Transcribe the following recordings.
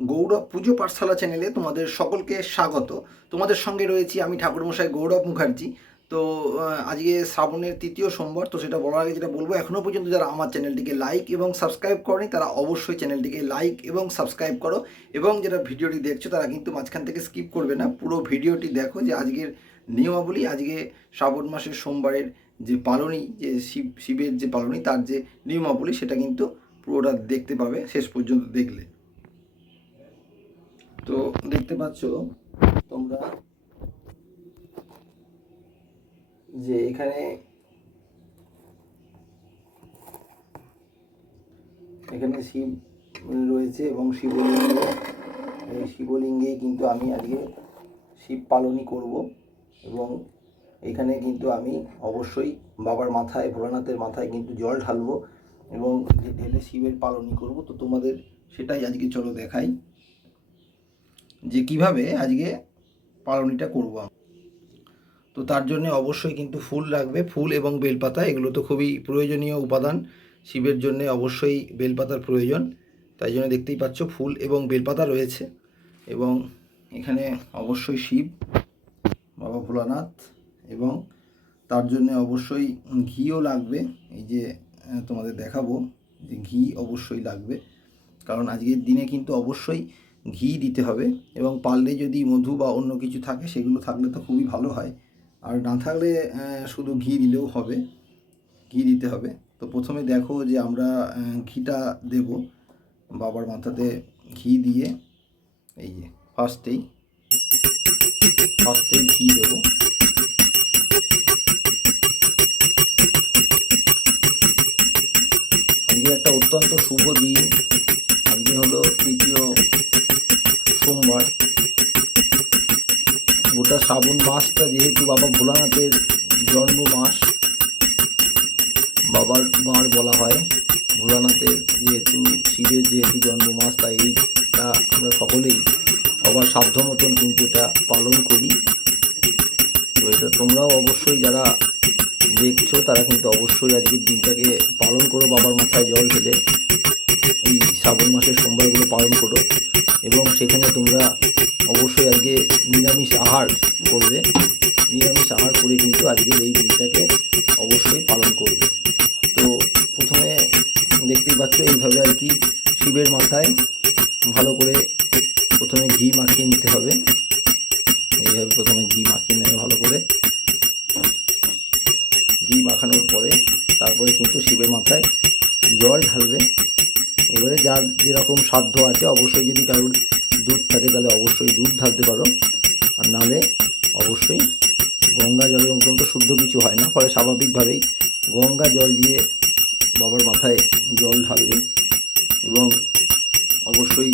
গৌরব পুজো পাঠশালা চ্যানেলে তোমাদের সকলকে স্বাগত। তোমাদের সঙ্গে রয়েছি আমি ঠাকুরমশাই গৌরব মুখার্জি। তো আজকে শ্রাবণের তৃতীয় সোমবার, তো সেটা বলার আগে যেটা বলব এখনও পর্যন্ত যারা আমার চ্যানেলটিকে লাইক এবং সাবস্ক্রাইব করেনি, তারা অবশ্যই চ্যানেলটিকে লাইক এবং সাবস্ক্রাইব করো। এবং যারা ভিডিওটি দেখছ, তারা কিন্তু মাঝখান থেকে স্কিপ করবে না। পুরো ভিডিওটি দেখো যে আজকের নিয়মাবলী, আজকে শ্রাবণ মাসের সোমবারের যে পালনী, যে শিব, শিবের যে পালনী, তার যে নিয়মাবলী, সেটা কিন্তু পুরোটা দেখতে পাবে, শেষ পর্যন্ত দেখলে। তো দেখতে পাচ্ছ তোমরা যে এখানে এখানে শিব রয়েছে এবং শিবলিঙ্গ। এই শিবলিঙ্গে কিন্তু আমি আজকে শিব পালনই করব এবং এখানে কিন্তু আমি অবশ্যই বাবার মাথায়, ভোলানাথের মাথায় কিন্তু জল ঢালবো এবং ঢেলে শিবের পালনই করব। তো তোমাদের সেটাই আজকে চলো দেখাই। যে কীভাবে আজকে পালনীটা করব তো তার জন্য অবশ্যই কিন্তু ফুল লাগবে, ফুল এবং বেলপাতা, এগুলো তো খুবই প্রয়োজনীয় উপাদান। শিবের জন্য অবশ্যই বেলপাতার প্রয়োজন। তাই জন্য দেখতেই পাচ্ছ ফুল এবং বেলপাতা রয়েছে। এবং এখানে অবশ্যই শিব, বাবা ভোলানাথ এবং তার জন্য অবশ্যই ঘিও লাগবে। এই যে তোমাদের দেখাবো যে ঘি অবশ্যই লাগবে। কারণ আজকের দিনে কিন্তু অবশ্যই ঘি দিতে হবে এবং পারলে যদি মধু বা অন্য কিছু থাকে, সেগুলো থাকলে তো খুবই ভালো হয়। আর না থাকলে শুধু ঘি দিলেও হবে, ঘি দিতে হবে। তো প্রথমে দেখো যে আমরা ঘিটা দেব বাবার মাথাতে ঘি দিয়ে। এই যে, ফার্স্টেই ফার্স্টেই ঘি দেবো। একটা অত্যন্ত শুভ দিন আজকে হলো তৃতীয় সোমবার। গোটা শ্রাবণ মাসটা যেহেতু বাবা ভোলানাথের জন্ম মাস বাবার বার বলা হয়, ভোলানাথের যেহেতু, শিবের যেহেতু জন্ম মাস তাই এইটা আমরা সকলেই সবার সাধ্য মতন কিন্তু এটা পালন করি। তো এটা তোমরাও অবশ্যই যারা দেখছ, তারা কিন্তু অবশ্যই আজকের দিনটাকে পালন করো, বাবার মাথায় জল ঢেলে। এই শ্রাবণ মাসের সোমবারগুলো পালন করো এবং সেখানে তোমরা অবশ্যই আজকে নিরামিষ আহার করবে। নিরামিষ আহার করে কিন্তু আজকের এই দিনটাকে অবশ্যই পালন করবে। তো প্রথমে দেখতেই পাচ্ছ, এইভাবে আর কি শিবের মাথায় ভালো করে প্রথমে ঘি মাখিয়ে নিতে হবে। এইভাবে প্রথমে ঘি মাখিয়ে নেবে ভালো করে। মাখানোর পরে তারপরে কিন্তু শিবের মাথায় জল ঢালবে। এবারে যার যেরকম সাধ্য আছে অবশ্যই যদি কারোর দুধ থাকে তাহলে অবশ্যই দুধ ঢালতে পারো। আর নালে অবশ্যই গঙ্গা জলের মতন তো শুদ্ধ কিছু হয় না, ফলে স্বাভাবিকভাবেই গঙ্গা জল দিয়ে বাবার মাথায় জল ঢালবে এবং অবশ্যই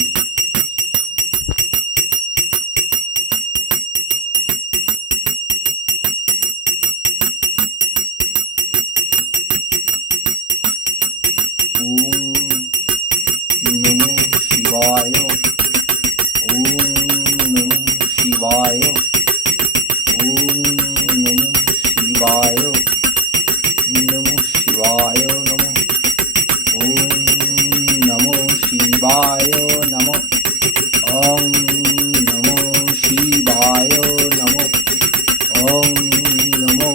শিবায় নমো। ওম নমো শিবায় নম। ওম নমো শিবায় নমো। ওম নমো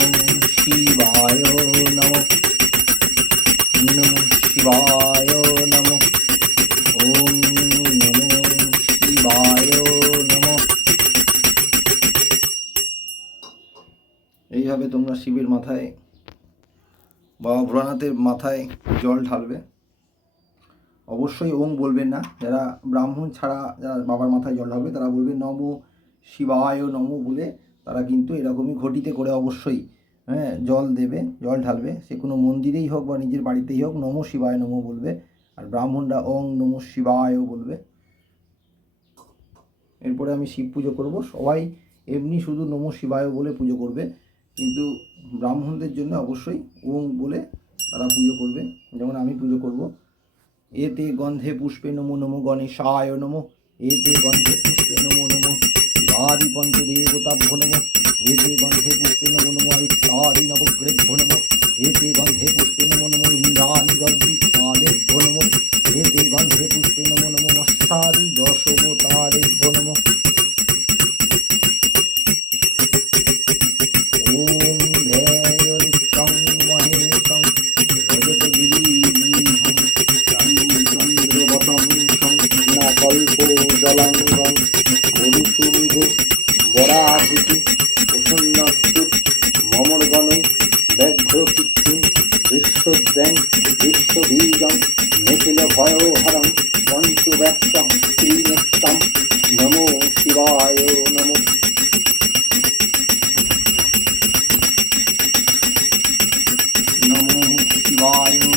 শিবায় নমো। বাবা মাথায় জল ঢালবে। অবশ্যই ওম বলবেন না। যারা ব্রাহ্মণ ছাড়া যারা বাবার মাথায় জল ঢালবে, তারা বলবে নম শিবায়, নম বলে তারা কিন্তু এরকমই ঘটিতে করে অবশ্যই হ্যাঁ জল দেবে, জল ঢালবে। সে কোনো মন্দিরেই হোক বা নিজের বাড়িতেই হোক নম শিবায়, নম বলবে। আর ব্রাহ্মণরা ওং নম শিবায় বলবে। এরপরে আমি শিব পুজো করব। সবাই এমনি শুধু নম শিবায় বলে পুজো করবে। কিন্তু ব্রাহ্মণদের জন্য অবশ্যই ওং বলে তারা পুজো করবে। যেমন আমি পুজো করব। এতে গন্ধে পুষ্পে নমো নমো গণেশায় নমো। এতে গন্ধে পুষ্পে নমো নমো আদি পঞ্চদেবতাভ্য নমো। এতে গন্ধে পুষ্পে নমো নমো আদি নবগ্রেভ্য নমো। এতে গন্ধে ব্যাঘ্রকীর্তিং বিশ্বদ্যাং বিশ্ববীজং নিখিল ভয়োহরং পঞ্চব্যাপ্তং ত্রিনেত্তম নমো শিবায় নমো নমো শিবায়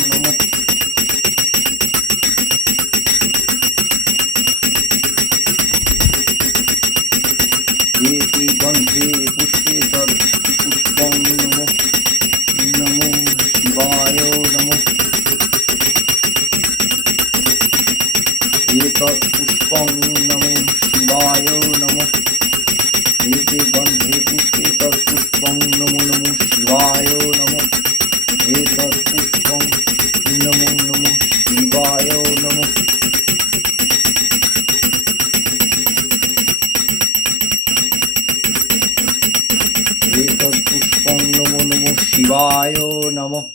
শিবায় নমঃ।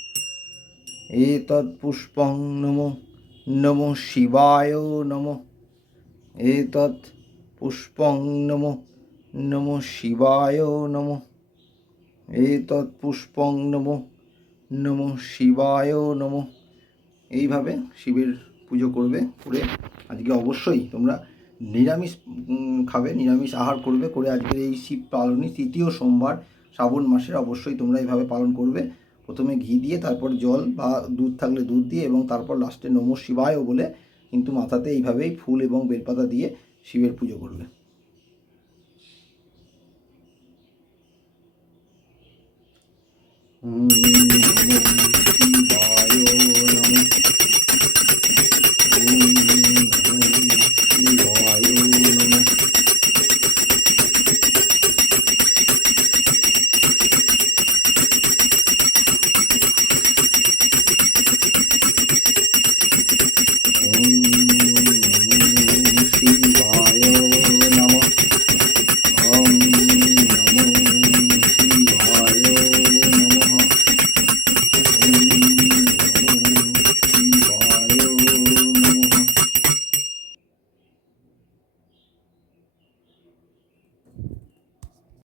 এতৎপুষ্পং নমো। নমো শিবায় নমঃ। এতৎ পুষ্পং নমো। নমো শিবায় নমঃ। এতৎ পুষ্পং নমো। নমো শিবায় নমঃ। এইভাবে শিবের পুজো করবে করে আজকে অবশ্যই তোমরা নিরামিষ খাবে, নিরামিষ আহার করবে করে আজকের এই শিব পালনী তৃতীয় সোমবার শ্রাবণ মাসে অবশ্যই তোমরা এইভাবে পালন করবে। প্রথমে ঘি দিয়ে, তারপর জল বা দুধ থাকলে দুধ দিয়ে এবং তারপর লাস্টে নম শিবায়ও বলে কিন্তু মাথাতে এইভাবেই ফুল এবং বেলপাতা দিয়ে শিবের পুজো করবে। হুম